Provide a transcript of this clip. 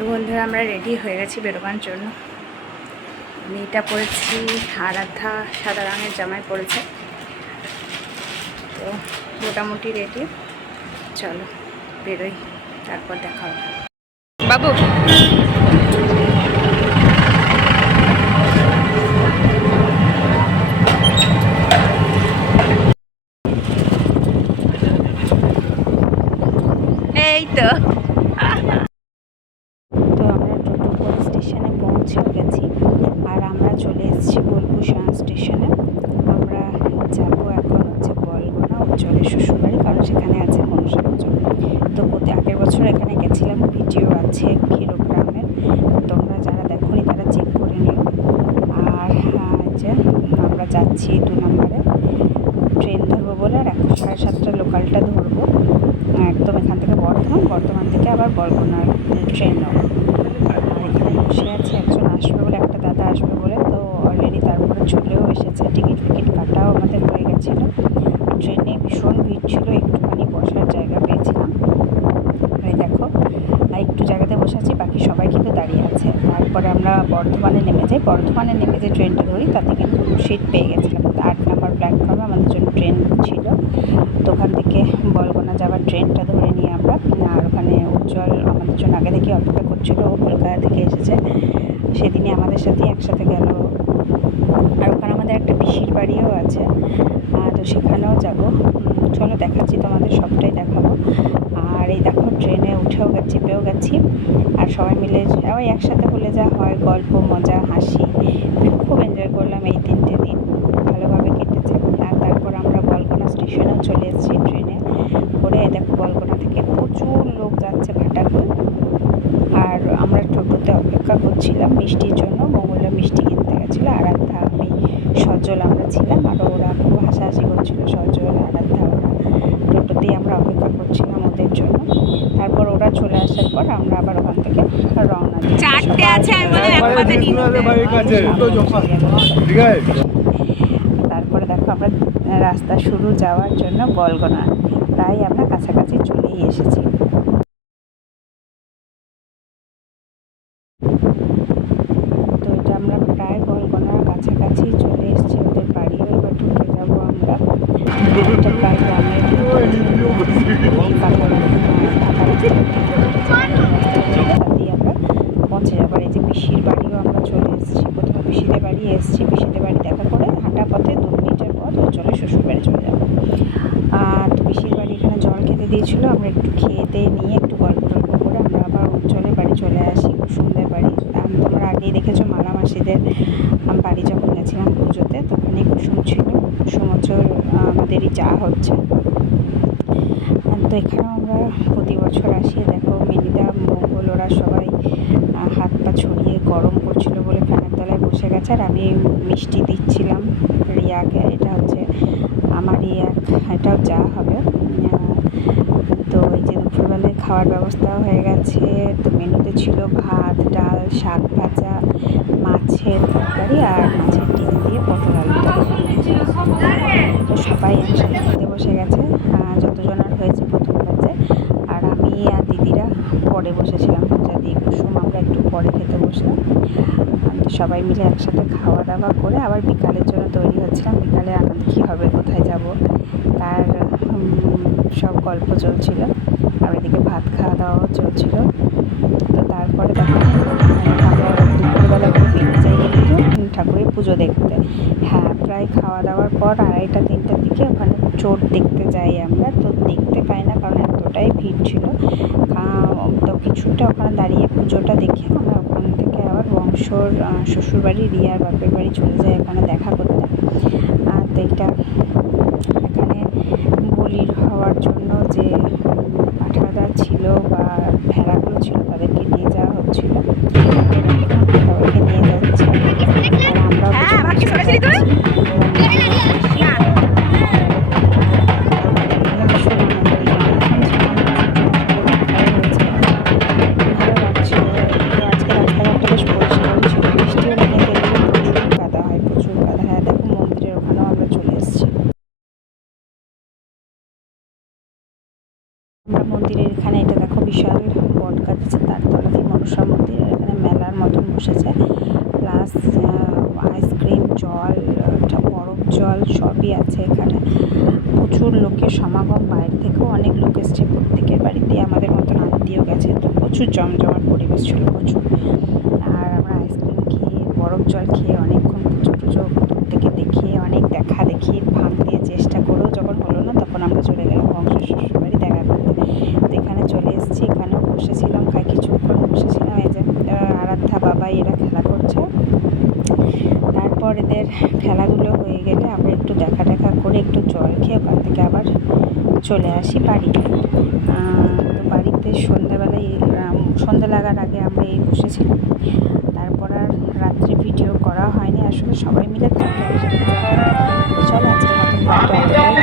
তো বন্ধুরা আমরা রেডি হয়ে গেছি বেরোবার জন্য। আমি এটা পরেছি, আরাধ্যা সাদা রঙের জামাই পরেছে। তো মোটামুটি রেডি, চলো বেরোই, তারপর দেখা হবে। বাবু এই তো আমরা টোটোপুর স্টেশনে পৌঁছেও গেছি, আর আমরা চলে এসেছি বোলপুর স্টেশনে। আমরা যাবো এখন হচ্ছে বলগোনা উজ্জ্বলের শ্বশুরবাড়ি, কারণ সেখানে আছে মনসা পুজো। তো আগের বছর এখানে গেছিলাম, ভিডিও আছে ক্ষীরগ্রামের, তোমরা যারা দেখোনি তারা চেক করে নিও। আর যে আমরা যাচ্ছি 2 নম্বরে ট্রেন ধরবো বলে, আর এখন 7:30 লোকালটা ধরবো একদম এখান থেকে বর্ধমান থেকে আবার বলগোনার ট্রেন নেবো। এখানে বসে আছে, একজন আসবে বলে, একটা দাদা আসবে বলে, তো অলরেডি তারপরে চলেও এসেছে। টিকিট কাটাও আমাদের হয়ে গেছিলো। ট্রেনে ভীষণ ভিড় ছিল, একটুখানি বসার জায়গা পেয়েছিলাম। এই দেখো একটু জায়গাতে বসেছি, বাকি সবাই কিন্তু দাঁড়িয়ে আছে। তারপরে আমরা বর্ধমানে নেমে যাই। বর্ধমানে নেমে যে ট্রেনটা ধরি তাতে কিন্তু সিট পেয়ে গেছিলাম। 8 নম্বর প্ল্যাটফর্মে আমাদের জন্য ট্রেন ছিল। তো ওখান থেকে বলগোনা যাওয়ার ট্রেনটা ধরে নিয়ে আমরা, আর ওখানে উজ্জ্বল আমাদের জন্য আগে থেকে অপেক্ষা করছিল, কলকাতা থেকে এসেছে। সেদিনই আমাদের সাথে একসাথে গেল। আর ওখানে আমাদের একটা পিসির বাড়িও আছে, তো সেখানেও যাব। চলো দেখাচ্ছি, তোমাদের সবটাই দেখাবো। আর এই দেখো ট্রেনে উঠেও গেছি, চেপেও গেছি, আর সবাই মিলে ওই একসাথে হলে যা হয়, গল্প মজা হাসি, খুব এনজয় করলাম। এই 3টে দিন ভালোভাবে কেটেছে। আর তারপর আমরা বলগোনা স্টেশনেও চলে এসেছি ট্রেনে করে। দেখো বলগোনা থেকে প্রচুর লোক যাচ্ছে ভাটাকুল, আর আমরা টোটোতে অপেক্ষা করছিলাম মিষ্টির জন্য। মঙ্গলা মিষ্টি কিনতে গেছিলো, আরাধ্যা, আমি, সজল আমরা ছিলাম। আর ওরা খুব হাসাহাসি করছিলো, সজল আরাধ্যা, ওরা টোটোতেই আমরা অপেক্ষা করছিলাম ওদের জন্য। তারপর ওরা চলে আসার পর আমরা আবার ওখান থেকে রওনা দিই। তারপরে দেখো আমরা রাস্তা শুরু যাওয়ার জন্য বলগোনা, প্রায় আমরা কাছাকাছি চলেই এসেছি। তো এটা আমরা প্রায় বলগোনার কাছাকাছি চলে এসেছি, ওদের বাড়িও এবার ঢুকে যাবো আমরা। এটা প্রায় গ্রামের তাতেই আমরা পৌঁছে যাবো। এই যে পিসির বাড়িও আমরা চলে এসেছি। প্রথমে পিসিদের বাড়ি এসেছি, পিসিদের বাড়ি দেখা করে হাঁটা পথে 2 মিনিটের পর চলে শ্বশুর বাড়ি চলে যাবো। তো পিসির বাড়ি এখানে জল খেতে দিয়েছিলো, আমরা একটু খেয়ে নিয়ে একটু গল্প করে আমরা আবার উজ্জ্বলের বাড়ি চলে আসি। কুসুমদের বাড়ি তোমরা আগেই দেখেছো, মালা মাসিদের বাড়ি যখন গেছিলাম পুজোতে, তখন এই কুসুম ছিল। কুসুম উজ্জ্বল আমাদেরই যা হচ্ছে। তো এখানেও আমরা প্রতি বছর আসি। দেখো মিনিদা, মঙ্গল, ওরা সবাই হাত পা ছড়িয়ে গরম করছিল বলে ফ্যানের তলায় বসে গেছে, আর আমি মিষ্টি দিচ্ছিলাম রিয়াকে। এটা হচ্ছে আমারই এটাও যা হবে। তো এই যে দুপুরবেলায় খাওয়ার ব্যবস্থাও হয়ে গেছে। তো মেনুতে ছিল ভাত, ডাল, শাক ভাজা, মাছের তরকারি, আর মাছের ডিম দিয়ে পটল আলু তরকারি। তো সবাই একসাথে খেতে বসে গেছে, যতজনের হয়েছে প্রথম ব্যাচে। আর আমি আর দিদিরা পরে বসেছিলাম, পূজা দিয়ে কুসুম, আমরা একটু পরে খেতে বসলাম। তো সবাই মিলে একসাথে খাওয়া দাওয়া করে আবার বিকালের জন্য তৈরি হচ্ছিলাম। বিকালে আনন্দ কী হবে, কোথায় যাব, তার সব গল্প চলছিল। আর এদিকে ভাত খাওয়া দাওয়াও চলছিল। তো তারপরে দেখো আমরা দুপুরবেলা করে বেরিয়ে যাই একটু ঠাকুরের পুজো দেখতে। হ্যাঁ, প্রায় খাওয়া দাওয়ার পর 2:30-3টার দিকে ওখানে চোট দেখতে যাই আমরা। তো দেখতে পাই না, কারণ এতটাই ভিড় ছিল। তো কিছুটা ওখানে দাঁড়িয়ে পুজোটা দেখে আমরা ওখান থেকে আবার বংশর শ্বশুরবাড়ি, রিয়ার বাপের বাড়ি চলে যাই ওখানে দেখা করতে। তো এটা এখানে বলির হওয়ার জন্য যে পাঠাটা ছিল বা ভেড়াগুলো ছিল, তাদেরকে নিয়ে যাওয়া হচ্ছিল। সবাইকে নিয়ে যাচ্ছে, আর আমরাও আমরা মন্দিরের এখানে এটা দেখো বিশাল বট গাছ আছে, তার তলাতেই মনসা মন্দির। এখানে মেলার মতন বসেছে, প্লাস আইসক্রিম, জল, বরফ জল সবই আছে এখানে। প্রচুর লোকের সমাগম, বাইরে থেকেও অনেক লোক এসছে, প্রত্যেকের বাড়িতে আমাদের মতন আত্মীয় গেছে, তো প্রচুর জমজমাট পরিবেশ ছিল প্রচুর। আর আমরা আইসক্রিম খেয়ে, বরফ জল খেয়ে অনেকক্ষণ পুজো টুজো থেকে দেখে, অনেক দেখা দেখি ভাঙতে চেষ্টা করেও যখন হলো না, তখন আমরা চলে গেলাম বংশের শ্বশুরবাড়ি দেখা করতে। তো এখানে চলে এসেছি, এখানেও বসেছিলাম, কিছুক্ষণ বসেছিলাম। এই যে আরাধ্যা, বাবাই এরা খেলা করছে। তারপর এদের খেলাধুলো হয়ে গেলে আমরা একটু দেখা করে একটু জল খেয়ে ওখান থেকে আবার চলে আসি বাড়িতে। তো বাড়িতে সন্ধ্যাবেলায় সন্ধ্যা লাগার আগে আমরা এই বসেছিলাম। তারপর আর রাত্রে ভিডিও করা হয়নি, আসলে সবাই মিলে থাকলে চলো আজকের মতন